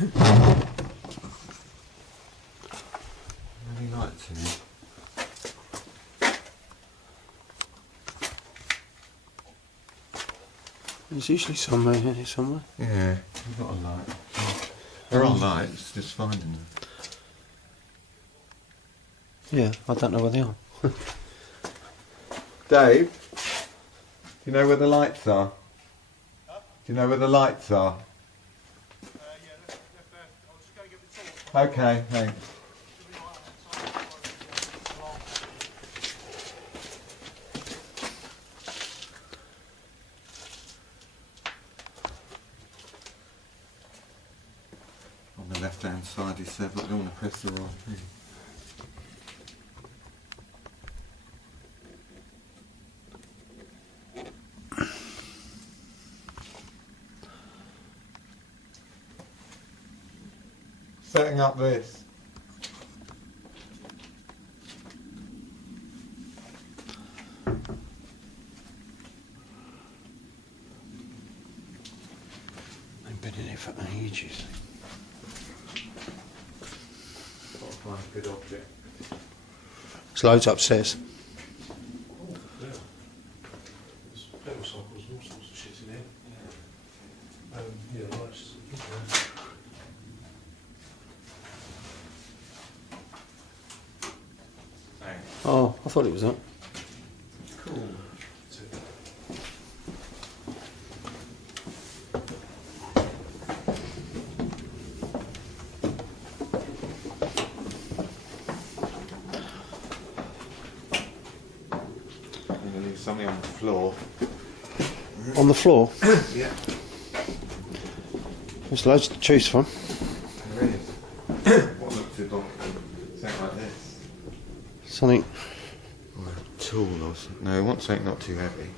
Many lights in here. There's usually somewhere in here somewhere. Yeah, we've got a light. There are lights, just finding them. Yeah, I don't know where they are. Dave, do you know where the lights are? Huh? Do you know where the lights are? Yeah, left there. I'll just go and get the torch. Okay, thanks. On the left hand side he said, but I don't want to press the wrong thing. Setting up this. I've been in here for ages. Gotta find a good object. There's loads upstairs. Oh, yeah. There's pedal cycles and all sorts of shit in here. Yeah, lights. Thanks. Oh, I thought it was up. Cool. I'm gonna leave something on the floor. On the floor, Yeah. there's loads to choose from. There is. What looks it like? Something like this. Something. Or a tool or something. No, I want something not too heavy.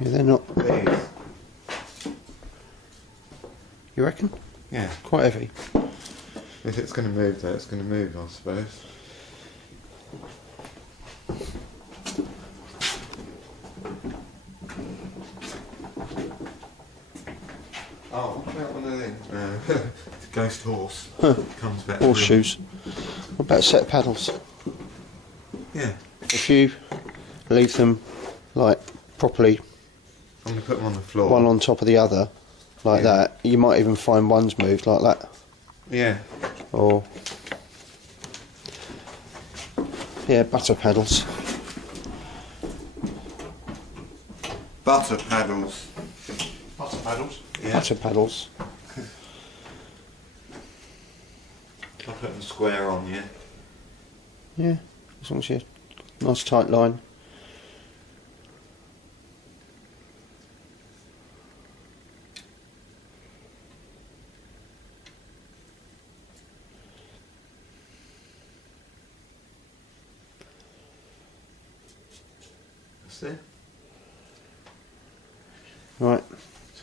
Yeah, they're not. These. You reckon? Yeah. Quite heavy. If it's going to move though, it's going to move, I suppose. Oh, what about one of them? The ghost horse. Comes back. Horseshoes. What about a set of paddles? Yeah. If you leave them like properly, I'm going to put them on the floor. one on top of the other, like Yeah. that, you might even find one's moved like that. Yeah. Or yeah, butter paddles. Butter paddles. Butter paddles. Yeah. Butter paddles. I'll put them square on, yeah. Yeah, as long as you nice tight line. That's it. Right,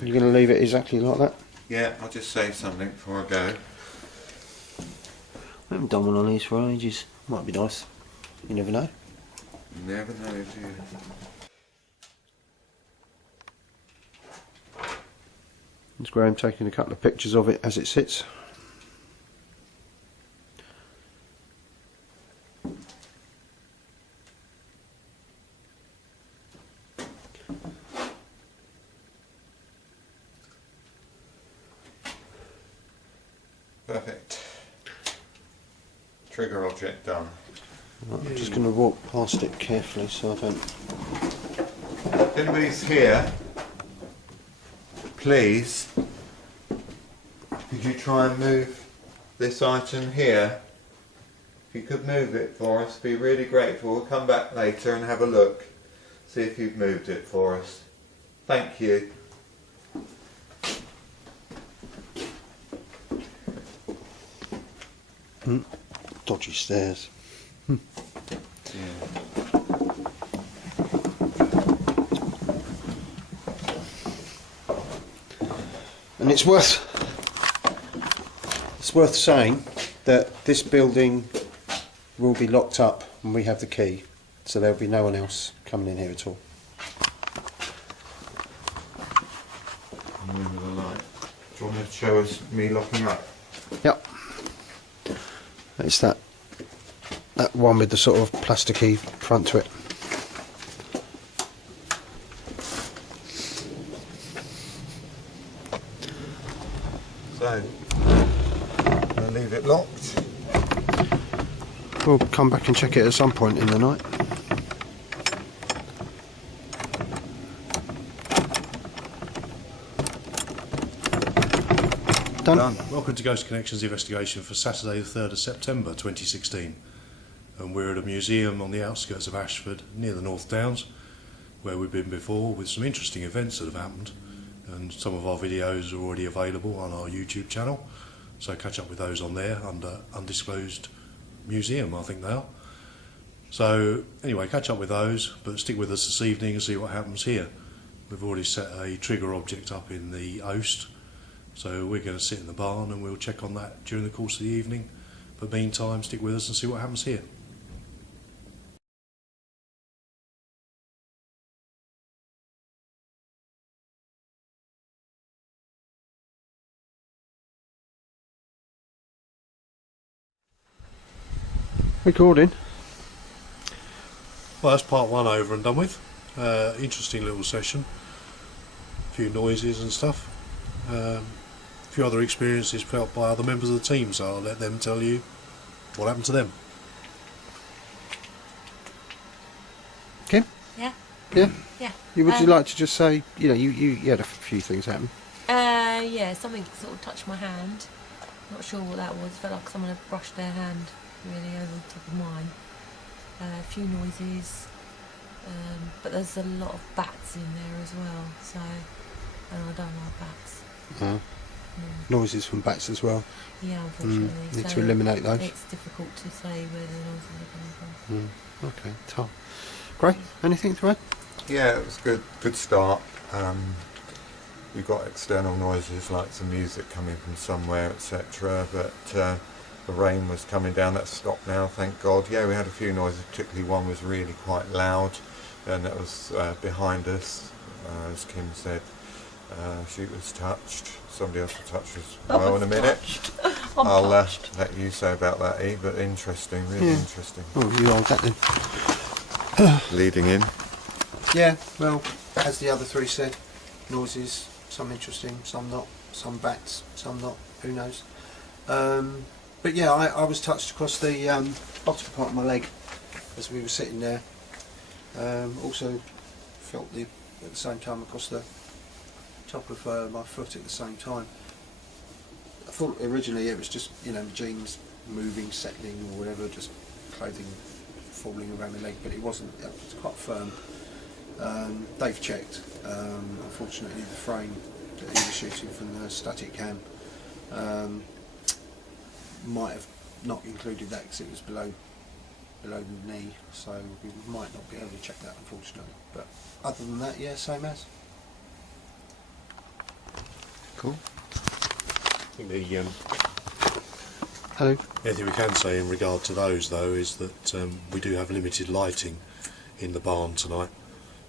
you're going to leave it exactly like that. Yeah, I'll just say something before I go. I haven't done one on these for ages. Might be nice. You never know. You never know, do you? There's Graham taking a couple of pictures of it as it sits. Perfect. Trigger object done. Right, I'm just going to walk past it carefully so I don't. If anybody's here, please, could you try and move this item here? If you could move it for us, be really grateful. We'll come back later and have a look, see if you've moved it for us. Thank you. Dodgy stairs. Yeah. And it's worth saying that this building will be locked up and we have the key, so there'll be no one else coming in here at all. Remember the light. Do you want to show us me locking up? Yep. It's that one with the sort of plasticky front to it. So, I'm going to leave it locked. We'll come back and check it at some point in the night. Done. Welcome to Ghost Connections investigation for Saturday the 3rd of September 2016. And we're at a museum on the outskirts of Ashford near the North Downs, where we've been before with some interesting events that have happened, and some of our videos are already available on our YouTube channel, so catch up with those on there under Undisclosed Museum, I think they are. So anyway, catch up with those, but stick with us this evening and see what happens here. We've already set a trigger object up in the Oast, so we're going to sit in the barn and we'll check on that during the course of the evening. But meantime, stick with us and see what happens here. Recording. Well, that's part one over and done with. Interesting little session. A few noises and stuff. A few other experiences felt by other members of the team, so I'll let them tell you what happened to them. Kim? Yeah. Yeah? Yeah. Would you like to just say, you had a few things happen? Yeah, something sort of touched my hand. Not sure what that was. Felt like someone had brushed their hand really over the top of mine. A few noises, but there's a lot of bats in there as well, so and I don't like bats. Noises from bats as well. Yeah, unfortunately. Need so to eliminate those. It's difficult to say where the noises are coming from. Okay, Tom. Great. Anything to add? Yeah, it was good start. We got external noises like some music coming from somewhere, etc. But the rain was coming down. That's stopped now, thank God. Yeah, we had a few noises. Particularly one was really quite loud, and that was behind us. As Kim said, she was touched. Somebody else was touched as well in a minute. I'll let you say about that, E. But interesting, really interesting. Oh, you hold that then. Leading in. Yeah, well, as the other three said, noises, some interesting, some not, some bats, some not, who knows. But yeah, I was touched across the bottom part of my leg as we were sitting there. Also felt at the same time across the top of my foot at the same time. I thought originally it was just, jeans moving, settling or whatever, just clothing falling around my leg, but it wasn't. It was quite firm. They've checked. Unfortunately, the frame that he was shooting from the static cam might have not included that because it was below the knee, so we might not be able to check that, unfortunately. But other than that, yeah, same as. Cool. I think the Hello. only thing we can say in regard to those, though, is that we do have limited lighting in the barn tonight,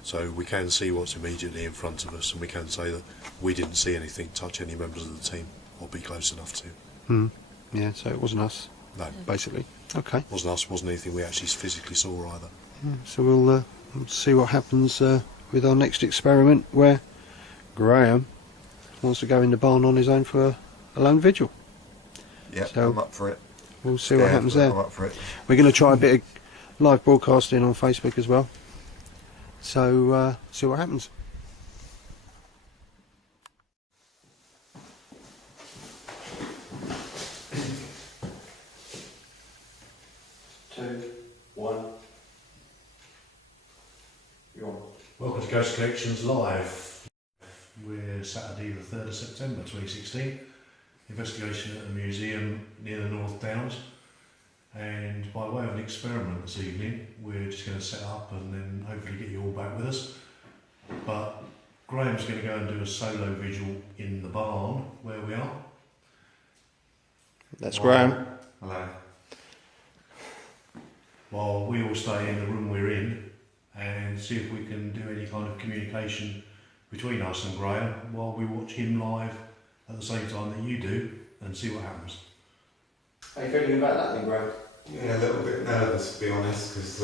so we can see what's immediately in front of us, and we can say that we didn't see anything touch any members of the team or be close enough to. Yeah, so it wasn't us, No, basically. Okay. wasn't us, wasn't anything we actually physically saw either. Yeah, so we'll see what happens with our next experiment, where Graham wants to go in the barn on his own for a lone vigil. Yeah, So I'm up for it. We'll see what happens there. I'm up for it. We're going to try a bit of live broadcasting on Facebook as well. So see what happens. Welcome to Ghost Collections Live. We're Saturday the 3rd of September 2016. Investigation at a museum near the North Downs. And by way of an experiment this evening, we're just going to set up and then hopefully get you all back with us. But Graham's going to go and do a solo vigil in the barn where we are. That's Graham. Hello. While we all stay in the room we're in and see if we can do any kind of communication between us and Graham while we watch him live at the same time that you do and see what happens. How are you feeling about that then, Graham? Yeah, a little bit nervous to be honest, because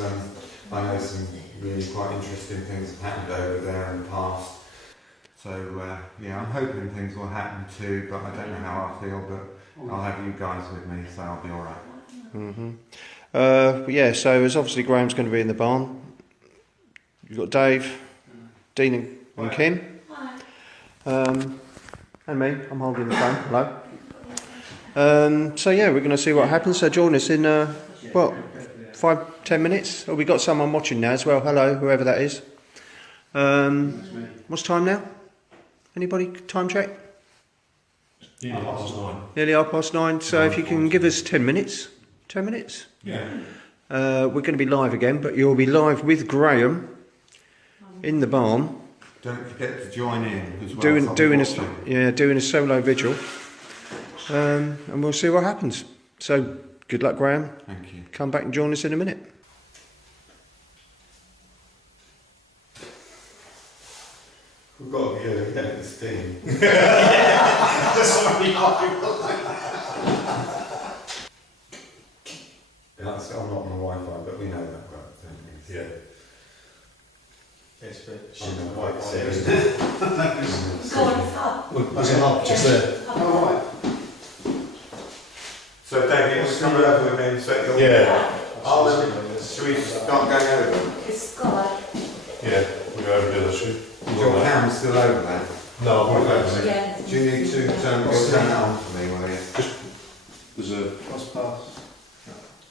I know some really quite interesting things have happened over there in the past. So yeah, I'm hoping things will happen too, but I don't know how I feel, but I'll have you guys with me, so I'll be alright. Yeah, so as obviously Graham's going to be in the barn, you've got Dave, Dean and Kim. And me, I'm holding the phone, hello. So yeah, we're going to see what happens, so join us in, 5-10 minutes? Oh, we've got someone watching now as well, hello, whoever that is. What's time now? Anybody time check? Nearly 9:30. Nearly 9:30, so if you can give us 10 minutes. 10 minutes? Yeah. We're going to be live again, but you'll be live with Graham in the barn. Don't forget to join in as well. Doing a solo vigil. And we'll see what happens. So, good luck, Graham. Thank you. Come back and join us in a minute. We've got to be able to get this team. That's, I'm not on the Wi-Fi, but we know that, right? Don't we? Yeah. Yes, but she's I'm the not white quite series. serious. Go on, it's up. There's a hub just there. Oh, right. So, Dave, you want to come over with me and set your... Yeah. Should we start going over? It's Sky. Yeah, we'll go over together, should we? Is your cam still over there? No, I've got to go. Yeah. Do you need to turn it on for me, will you? There's a... Pass.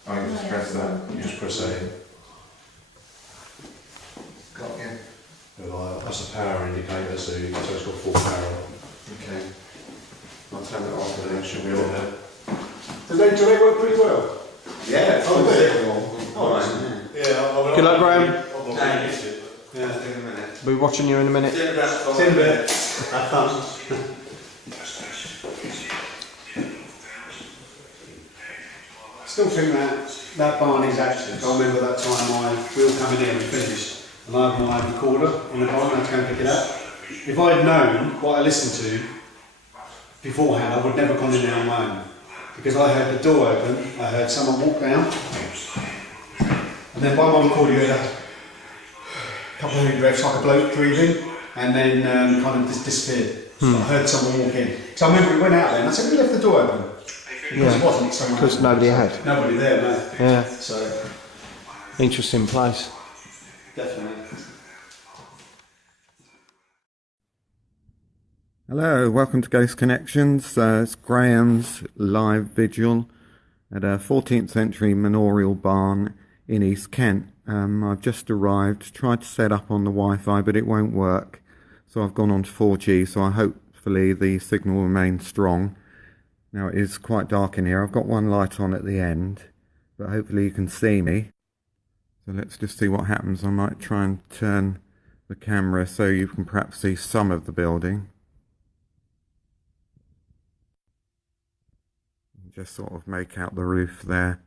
Oh, you just press that. You just press that in. Got in. That's the power indicator, so it's got full power. Okay. I'll turn it off. So it should be on there. Do they work pretty well? Yeah, it's Oh, all good. signal. Oh, Fine. Yeah, Good luck, Graham. I've not No. really missed it. Yeah, in a minute. We'll be watching you in a minute. See you in about 5 See you in a bit. minutes. Have fun. I still think that barn is active. I remember that time we all coming in and finished, and I had my recorder in the barn, I had to go and pick it up. If I had known what I listened to beforehand, I would never have gone in there on my own. Because I heard the door open, I heard someone walk down, and then by my recorder you heard a couple of breaths like a bloke breathing, and then kind of just disappeared. So I heard someone walk in. So I remember we went out there and I said, we left the door open. Because it wasn't someone. Because nobody had. Nobody there, no. Yeah, So, interesting place. definitely. Hello, welcome to Ghost Connections. It's Graham's live vigil at a 14th century manorial barn in East Kent. I've just arrived, tried to set up on the Wi-Fi, but it won't work. So I've gone on to 4G, so hopefully the signal remains strong. Now it is quite dark in here. I've got one light on at the end, but hopefully you can see me. So let's just see what happens. I might try and turn the camera so you can perhaps see some of the building. Just sort of make out the roof there.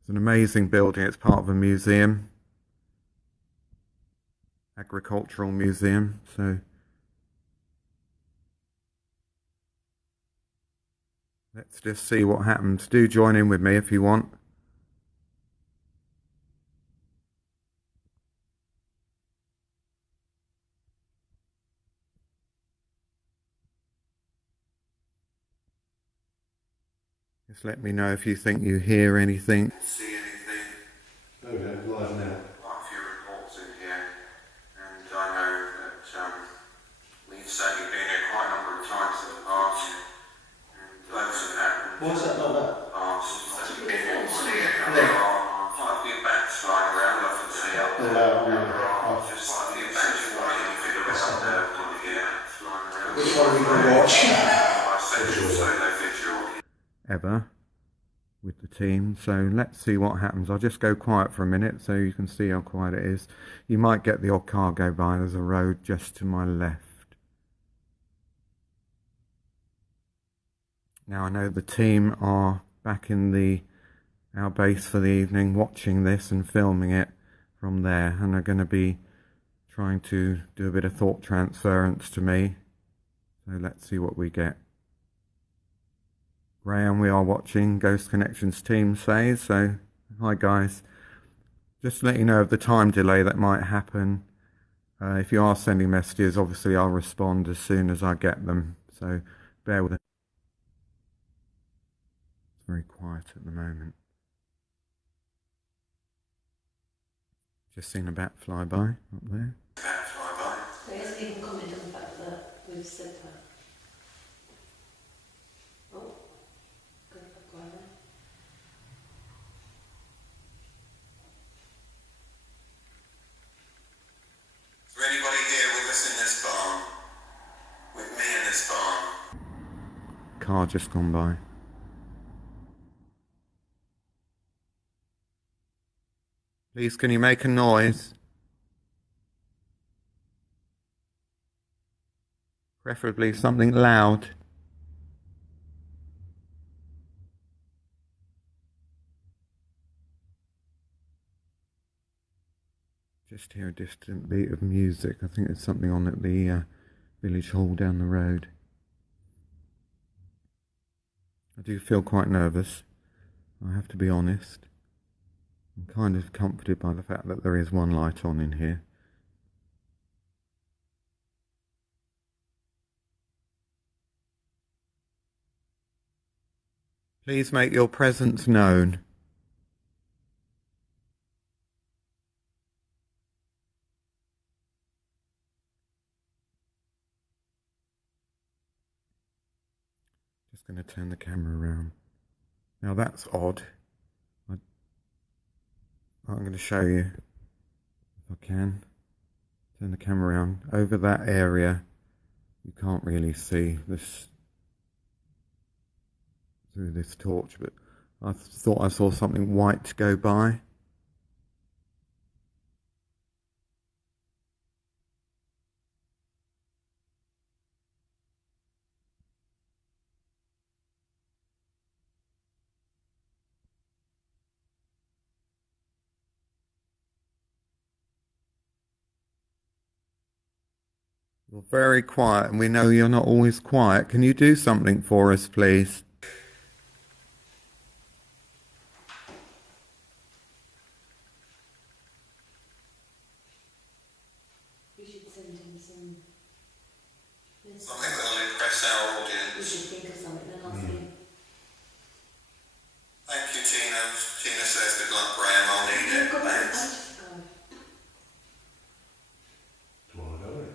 It's an amazing building. It's part of a museum, agricultural museum. So let's just see what happens. Do join in with me if you want. Just let me know if you think you hear anything. See anything? Okay, live now. Quite a few reports in here, and I know that we've certainly been here quite a number of times in the past. And loads have happened. Why is that like that? There are quite a few bats flying around. I can see up there. Just quite a few bats flying around there. Which one are we going to watch? Ever with the team. So let's see what happens. I'll just go quiet for a minute so you can see how quiet it is. You might get the odd car go by. There's a road just to my left. Now I know the team are back in our base for the evening, watching this and filming it from there, and they're going to be trying to do a bit of thought transference to me. So let's see what we get. Graham, we are watching, Ghost Connections team says. So hi guys, just to let you know of the time delay that might happen. If you are sending messages, obviously I'll respond as soon as I get them, so bear with it. It's very quiet at the moment. Just seen a bat fly by up there. There is people comment on the fact that we've said that. Oh, good luck, Is there anybody here with us in this barn? With me in this barn? Car just gone by. Please, can you make a noise? Preferably something loud. Just hear a distant beat of music. I think there's something on at the village hall down the road. I do feel quite nervous, I have to be honest. I'm kind of comforted by the fact that there is one light on in here. Please make your presence known. Just going to turn the camera around. Now that's odd. I'm going to show you, if I can. Turn the camera around. Over that area, you can't really see this through this torch, but I thought I saw something white go by. You're very quiet, and we know you're not always quiet. Can you do something for us, please? We should send him some. Something that'll impress our audience. We should think of something and ask him. Thank you, Tina. Tina says good luck, Graham. I'll need it. Thanks. Do you want to go in?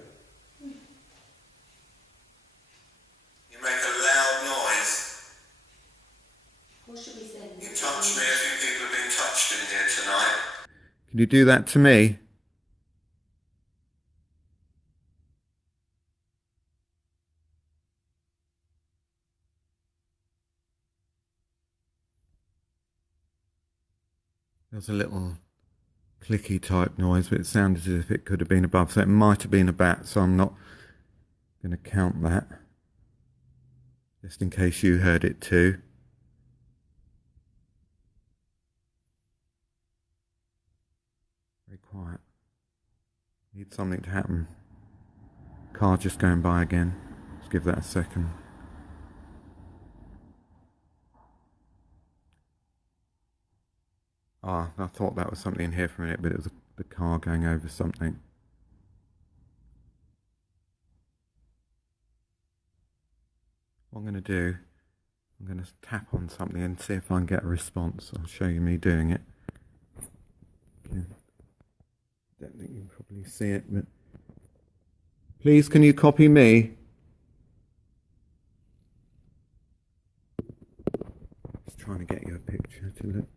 You make a loud noise. What should we send? You touched me. A few people have been touched in here tonight. Can you do that to me? There's a little clicky type noise, but it sounded as if it could have been above, so it might have been a bat, so I'm not going to count that, just in case you heard it too. Very quiet. Need something to happen. Car just going by again. Let's give that a second. Ah, I thought that was something in here for a minute, but it was the car going over something. What I'm going to do, I'm going to tap on something and see if I can get a response. I'll show you me doing it. Okay. Don't think you can probably see it, but please, can you copy me? Just trying to get you a picture to look.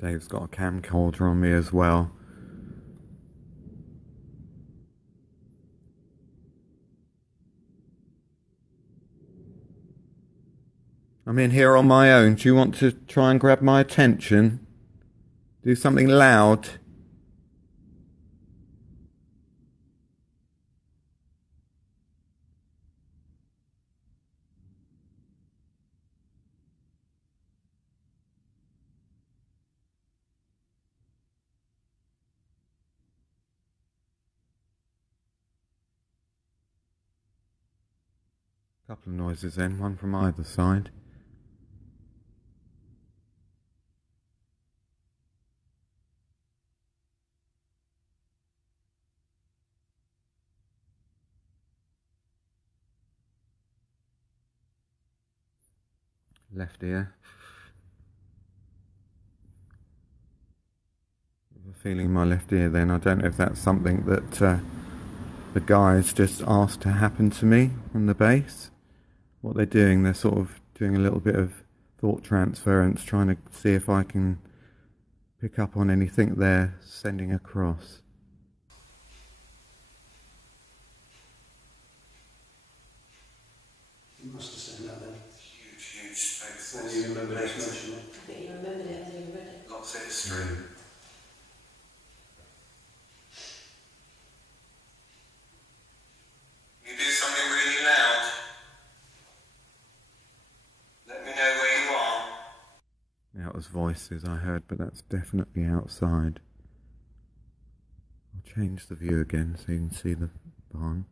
Dave's got a camcorder on me as well. I'm in here on my own. Do you want to try and grab my attention? Do something loud. Couple of noises then, one from either side. Left ear. Feeling my left ear then. I don't know if that's something that the guys just asked to happen to me from the base. What they're doing, they're sort of doing a little bit of thought transference, trying to see if I can pick up on anything they're sending across. You must have seen that then. Huge space. Well, you remember this mention it. I think you remembered it as you read it. Lots of history. You do something really loud. Let me know where you are. That was voices I heard, but that's definitely outside. I'll change the view again so you can see the barn.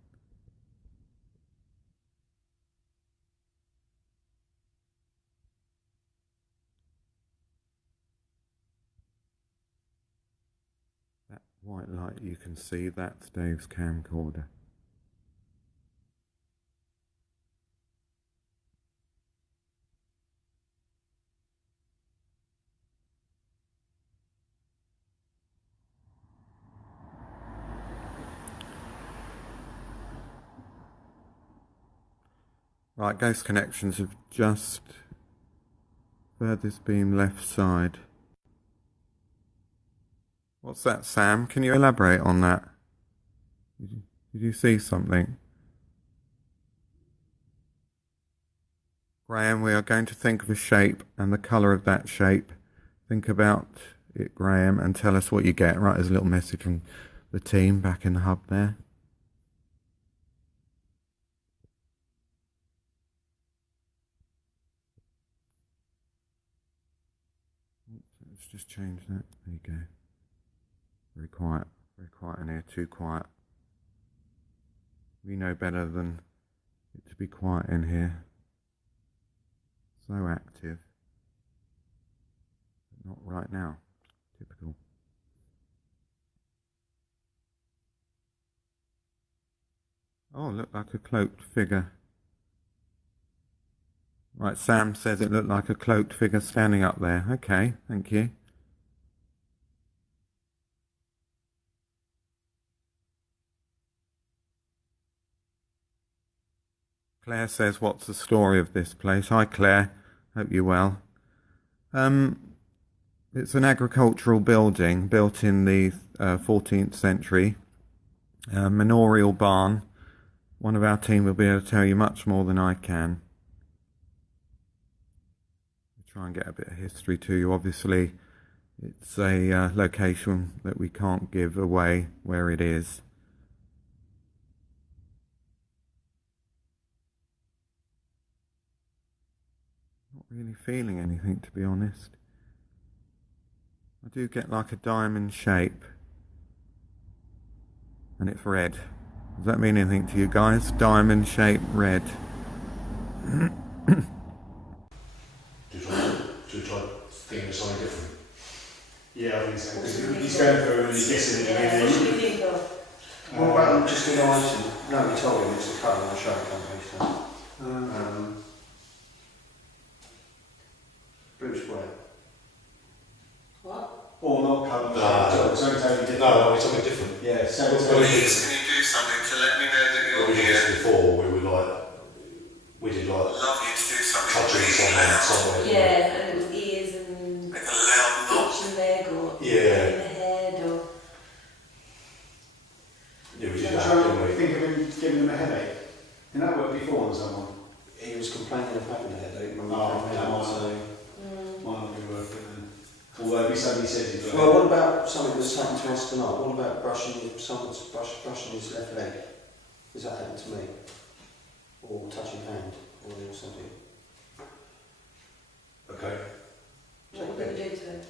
That white light you can see, that's Dave's camcorder. Right, Ghost Connections have just furthest beam left side. What's that, Sam? Can you elaborate on that? Did you see something? Graham, we are going to think of a shape and the colour of that shape. Think about it, Graham, and tell us what you get. Right, there's a little message from the team back in the hub there. Let's just change that. There you go. Very quiet in here, too quiet. We know better than it to be quiet in here. So active. But not right now. Typical. Oh, looked like a cloaked figure. Right, Sam says it looked like a cloaked figure standing up there. Okay, thank you. Claire says, what's the story of this place? Hi Claire, hope you're well. It's an agricultural building built in the 14th century. Manorial barn. One of our team will be able to tell you much more than I can. Try and get a bit of history to you. Obviously, it's a location that we can't give away where it is. Not really feeling anything, to be honest. I do get like a diamond shape, and it's red. Does that mean anything to you guys? Diamond shape, red. Should we try thinking of something different? Yeah, I think so. Because he's going through and he's guessing it. Yeah, what do you think of? What about just an item? No, we told him it's a colour and show company, so. Blue square. What? Or not colour. No. Something totally different. No, it's something different. Yeah, so Please, can you do something to let me know that When you're we did here? this before, we did I'd love you to do something touching really someone loud. somewhere. Yeah, and it was ears and Make a loud knock. itching about something that's happened to us tonight? What about someone's brushing his left leg? Has that happened to me? Or touching hand, or something? Okay. What are we going to do to it?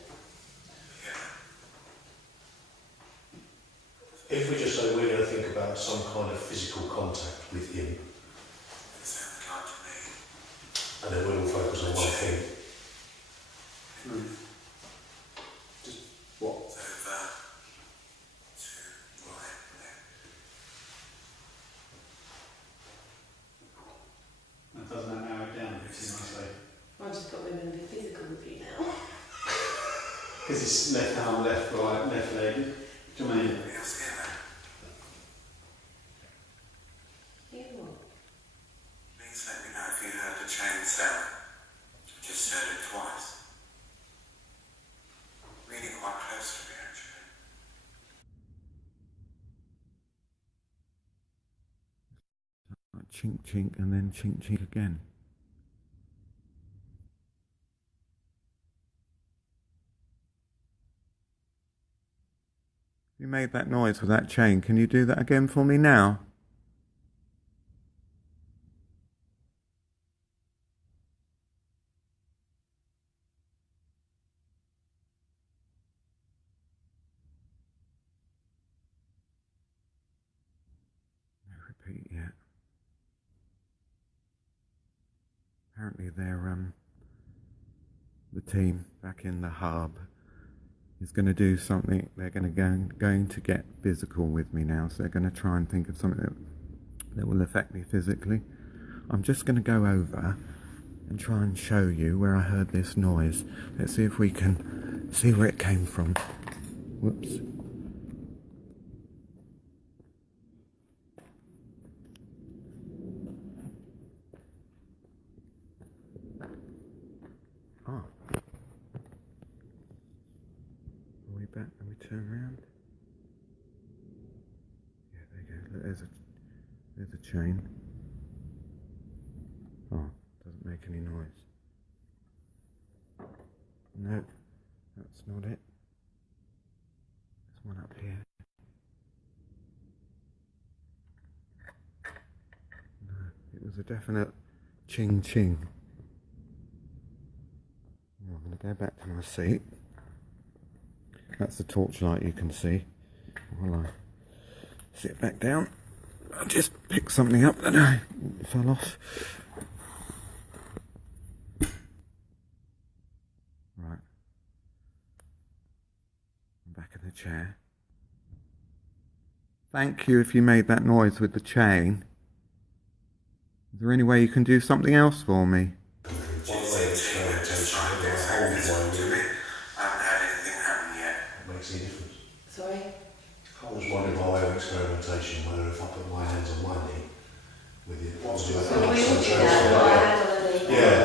If we just say we're going to think about some kind of physical contact with him, and then we'll all focus on one thing. Just what? That doesn't narrow it down, which is nice way. I just got women to be physical with you now. Because it's left arm, left right, left leg. Do you know what I mean? Yeah, what? Please let me know if you heard the chain sound. Just heard it twice. Really quite close to me, actually. Chink chink and then chink chink again. You made that noise with that chain. Can you do that again for me now? No repeat yet. Apparently they're the team back in the hub is going to do something. They're going to get physical with me now, so they're going to try and think of something that will affect me physically. I'm just going to go over and try and show you where I heard this noise. Let's see if we can see where it came from. Whoops. Ah. Are we back? Are we turn around? Yeah, there you go. Look, there's a chain. Oh, doesn't make any noise. No, that's not it. There's one up here. No, it was a definite ching ching. Now I'm going to go back to my seat. That's the torchlight you can see. While I sit back down, I just picked something up that I fell off. Right. I'm back in the chair. Thank you if you made that noise with the chain. Is there any way you can do something else for me? Makes any difference. Sorry? I was wondering by way of experimentation whether if I put my hands on my knee with it, what would So we all do that, I had on a knee. Yeah.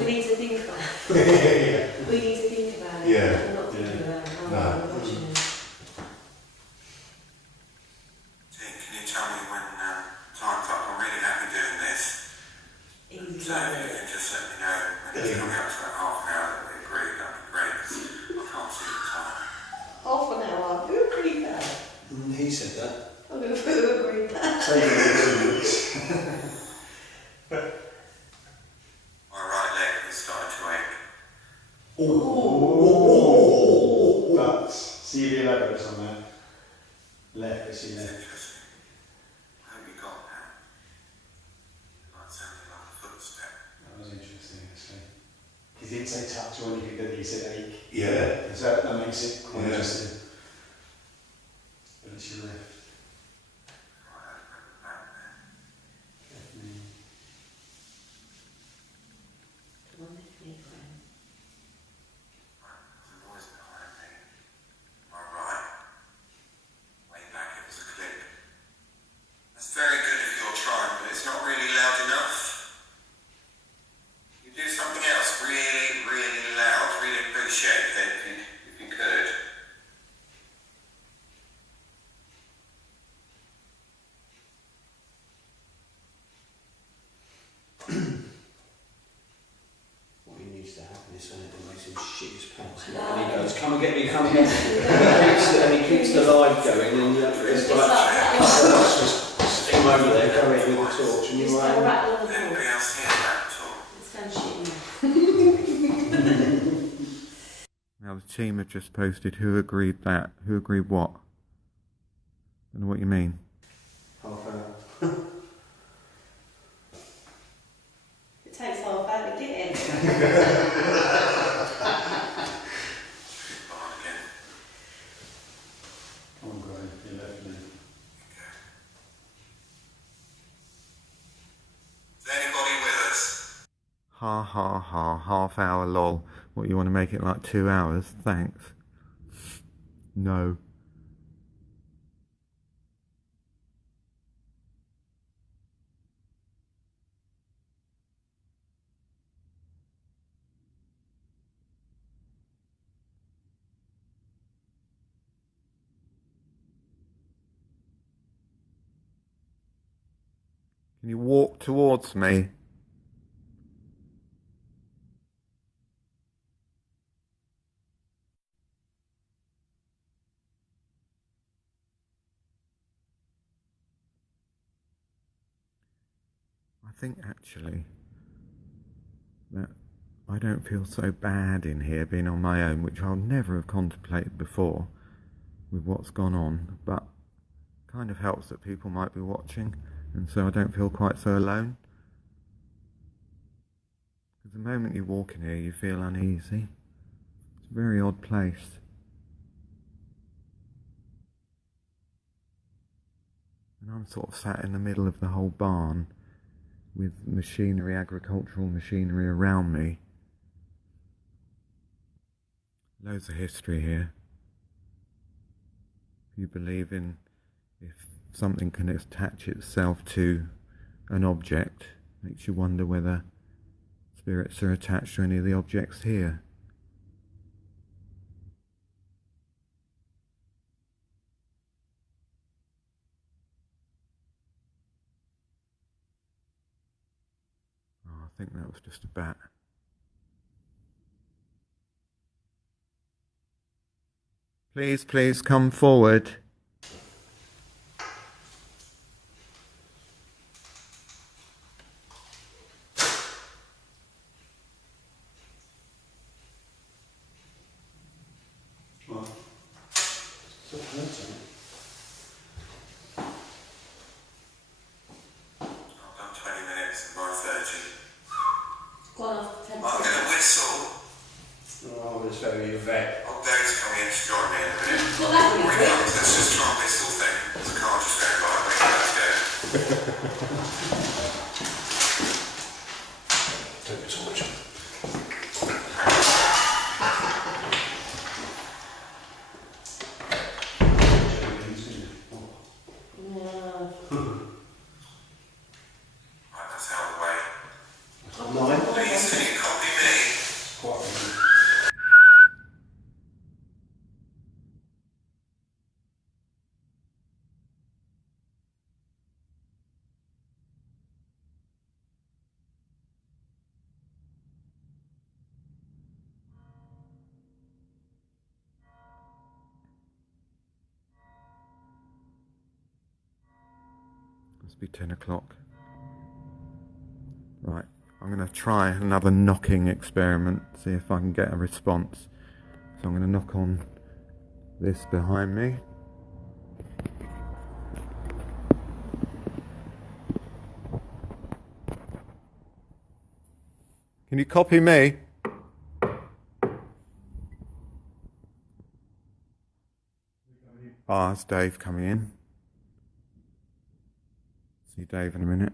We need to think about it. We need to think about it. Yeah. I'm not thinking about it. No. I'm watching it. Can you tell me when time's up? I'm really happy doing this. Easy So like you it. can just let me know when it's coming up to that half an hour that we agree. That'd be great, 'cause I can't see the time. Half an hour. Who agreed that? He said that. I'm going to put who agreed that. Say it in 2 minutes. My right leg has started to ache. But see the elaborates on that. Left, I see It's left. interesting. I hope you got that. Like sounding like a footstep. That was interesting, actually. He didn't say touch or anything, did he? He said ache. Yeah. So that makes it quite Yeah. interesting. But it's your left. Right over the back there. Definitely. Come on, lift me, friend. Right, there's a noise behind me. My right. Way back it was a click. That's very good if you're trying, but it's not really loud enough. You do something else really, really loud. Really appreciate it if you could. come and get me, come and get me. And he keeps the light going, and it's like a couple of us just steam over there, go in with the torch, and you're like, Anybody else here about at all? Now the team have just posted who agreed that. Who agreed what? I don't know what you mean. half hour. It takes half hour to get in. I'm great, you left me. Is anybody with us? Ha ha ha, half hour lol. What, you want to make it like 2 hours? Thanks. No. Can you walk towards me? I think actually that I don't feel so bad in here being on my own, which I'll never have contemplated before with what's gone on, but kind of helps that people might be watching, and so I don't feel quite so alone. Because the moment you walk in here you feel uneasy. It's a very odd place. And I'm sort of sat in the middle of the whole barn with machinery, agricultural machinery around me. Loads of history here. If you believe in if something can attach itself to an object, makes you wonder whether spirits are attached to any of the objects here. Oh, I think that was just a bat. Please, please come forward. Well, so I've done 20 minutes and by 30. Gone off 10 I'm going to whistle. oh, it's very vet. Old Dave's coming in to join me in a minute. Well, that would be When he good. comes, let's just try and whistle thing. The car just go by. Let's go. Take a torch. Yeah. Right, that's out of the way. Nine. Please, can you copy me? Quite Must be 10 o'clock. Right, I'm going to try another knocking experiment, see if I can get a response. So I'm going to knock on this behind me. Can you copy me? Ah, it's Dave coming in. See Dave in a minute.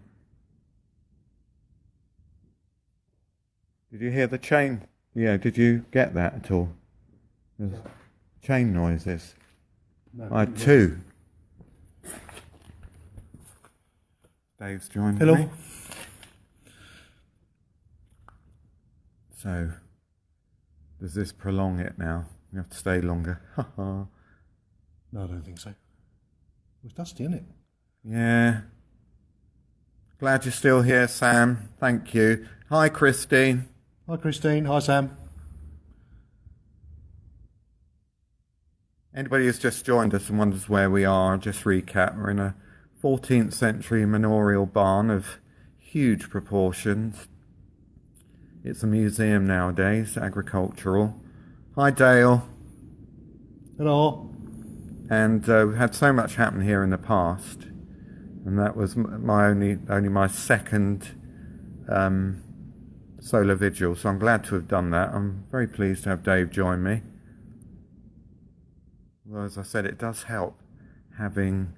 Did you hear the chain? Yeah, did you get that at all? There's chain noises. I had two. Dave's joined Hello. me. So, does this prolong it now? We have to stay longer. No, I don't think so. It was dusty, isn't it? Yeah. Glad you're still here, Sam. Thank you. Hi, Christine. Hi, Christine. Hi, Sam. Anybody who's just joined us and wonders where we are, I'll just recap. We're in a 14th century manorial barn of huge proportions. It's a museum nowadays, agricultural. Hi Dale. Hello. And we've had so much happen here in the past, and that was only my second solar vigil, so I'm glad to have done that. I'm very pleased to have Dave join me. Well, as I said, it does help having,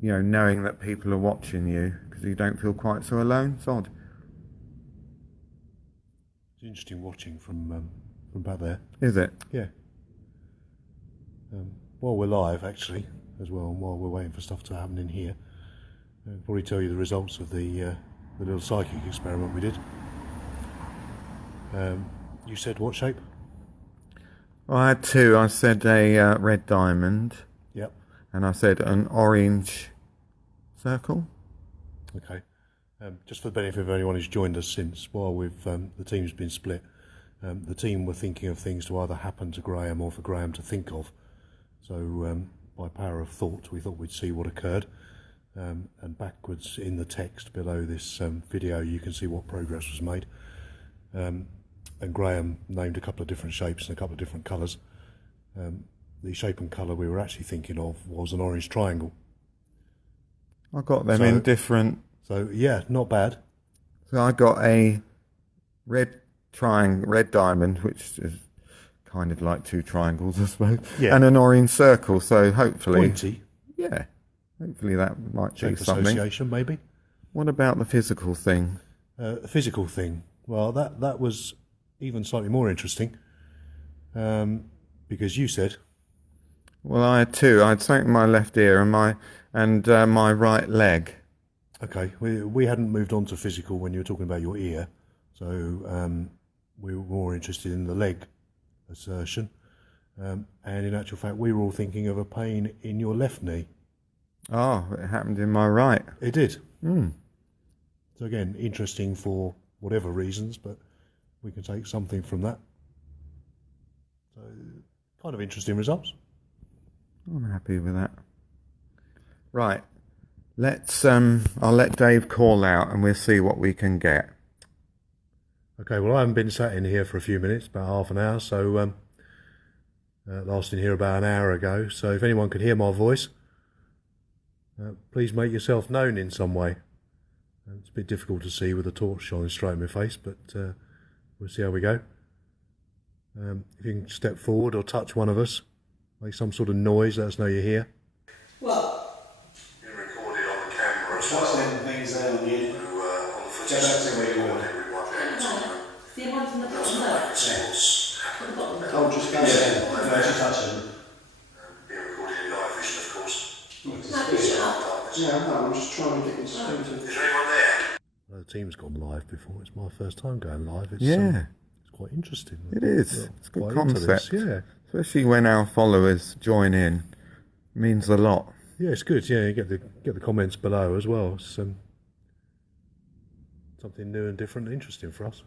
knowing that people are watching you, because you don't feel quite so alone. It's odd. It's interesting watching from back there. Is it? Yeah. While we're live, actually, as well, and while we're waiting for stuff to happen in here, I'll probably tell you the results of the little psychic experiment we did. You said what shape? Well, I had two. I said a red diamond. Yep. And I said an orange circle. Okay. Just for the benefit of anyone who's joined us since, while we've the team's been split, the team were thinking of things to either happen to Graham or for Graham to think of. So by power of thought, we thought we'd see what occurred. And backwards in the text below this video, you can see what progress was made. And Graham named a couple of different shapes and a couple of different colours. The shape and colour we were actually thinking of was an orange triangle. I got them in different. So yeah, not bad. So I got a red diamond, which is kind of like two triangles, I suppose. Yeah. And an orange circle. So hopefully, pointy. Yeah. Hopefully that might be Shape something. association, maybe. What about the physical thing? The physical thing. Well, that was even slightly more interesting, because you said. Well, I had two. I had something in my left ear and my right leg. Okay, we hadn't moved on to physical when you were talking about your ear, so we were more interested in the leg assertion, and in actual fact, we were all thinking of a pain in your left knee. Oh, it happened in my right. It did. Mm. So again, interesting for whatever reasons, but we can take something from that. So, kind of interesting results. I'm happy with that. Right, let's. I'll let Dave call out, and we'll see what we can get. Okay. Well, I haven't been sat in here for a few minutes, about half an hour. So, last in here about an hour ago. So, if anyone could hear my voice, please make yourself known in some way. It's a bit difficult to see with the torch shining straight in my face, but we'll see how we go. If you can step forward or touch one of us, make some sort of noise, let us know you're here. What? Been recorded on the camera as well. What's them things there on you? On the footage Go back to where you were. we won't be able to The ones on the bottom make left. what's At the bottom left. Oh, just go there. Don't actually touch them. being recorded in live vision, of course. No, shut up. Yeah, no, I'm just trying to get this thing to... Is there anyone there? The team's gone live before. It's my first time going live. It's, Yeah. It's quite interesting. It is. Well, It's a good quite into this, concept. yeah. Especially when our followers join in. It means a lot. Yeah, it's good. Yeah, you get the comments below as well. It's something new and different and interesting for us.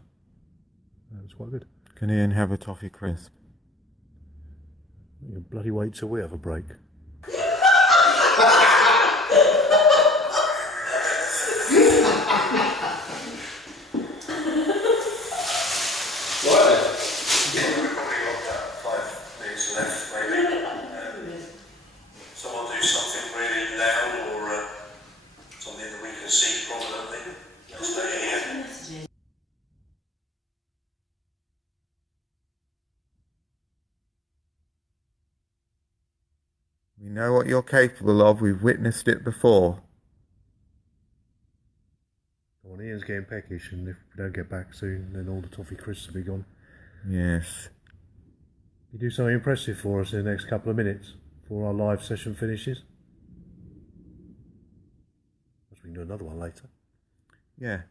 It's quite good. Can Ian have a toffee crisp? You can bloody wait till we have a break. We've probably got about 5 minutes left, maybe. Someone do something really loud or something that we can see prominently. Let us know you're here. We know what you're capable of. We've witnessed it before. Well, Ian's getting peckish, and if we don't get back soon, then all the toffee crisps will be gone. Yes. You do something impressive for us in the next couple of minutes before our live session finishes. We can do another one later. Yeah.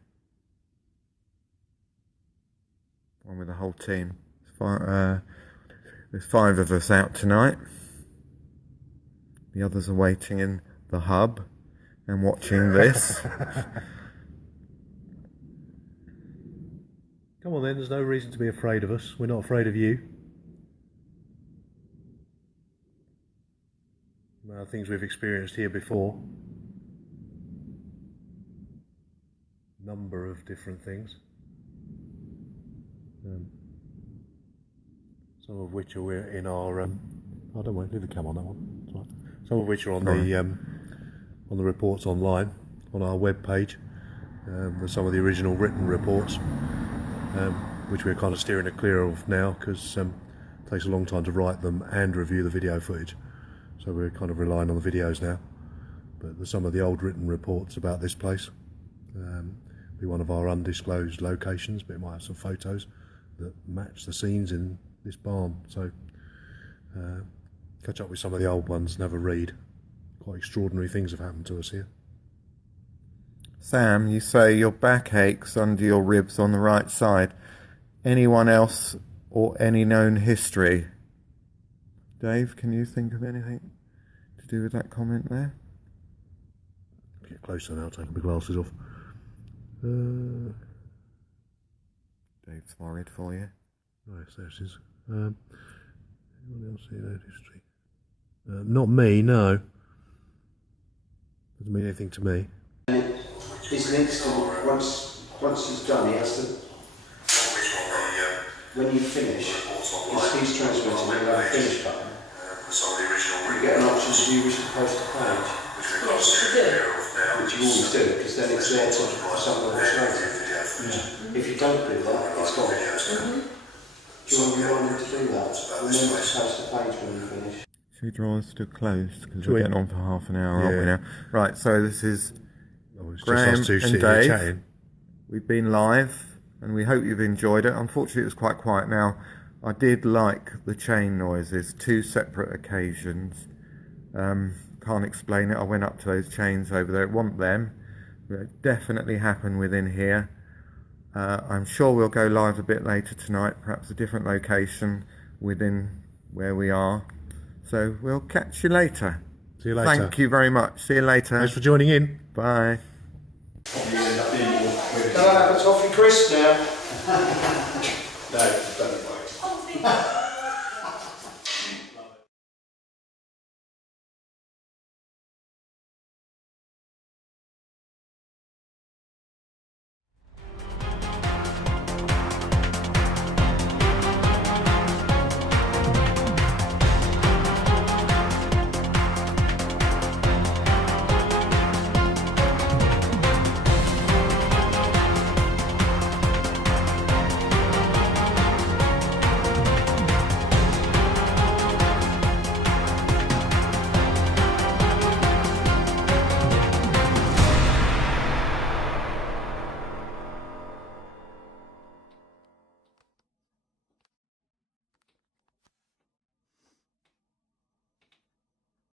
One with the whole team. There's 5 of us out tonight. The others are waiting in the hub and watching this. Come on then, there's no reason to be afraid of us. We're not afraid of you. things we've experienced here before. Number of different things. Some of which are in our. I don't want to leave the cam on that one. It's all right. Some of which are on the reports online on our web page. There's some of the original written reports, which we're kind of steering clear of now because it takes a long time to write them and review the video footage. So we're kind of relying on the videos now. But there's some of the old written reports about this place. Be one of our undisclosed locations, but it might have some photos that match the scenes in this barn. So catch up with some of the old ones and have a read. Quite extraordinary things have happened to us here. Sam, you say your back aches under your ribs on the right side. Anyone else or any known history? Dave, can you think of anything to do with that comment there? Get closer now, taking my glasses off. Dave's worried for you. Right, there it is. Anyone else here known history? Not me, no. Doesn't mean anything to me. His needs to, once he's done, he has to, when you finish, because he's transmitting, you have a finish button. You get an option to do wish to post a page. Yes, you do. Which you always do, because then it's there for someone to watch later. Yeah. If you don't do that, it's gone. Do you want to remind him to do that? Remember to post a page when you finish. Should we draw us to close? Because we're getting on for half an hour, aren't we now? Right, so this is Graham just us two and sitting here Dave. chatting. We've been live, and we hope you've enjoyed it. Unfortunately, it was quite quiet now. I did like the chain noises, 2 separate occasions. Can't explain it. I went up to those chains over there. It wasn't them. They definitely happened within here. I'm sure we'll go live a bit later tonight, perhaps a different location within where we are. So we'll catch you later. See you later. Thank you very much. See you later. Thanks for joining in. Bye. Can I have a toffee crisp now? No, don't worry.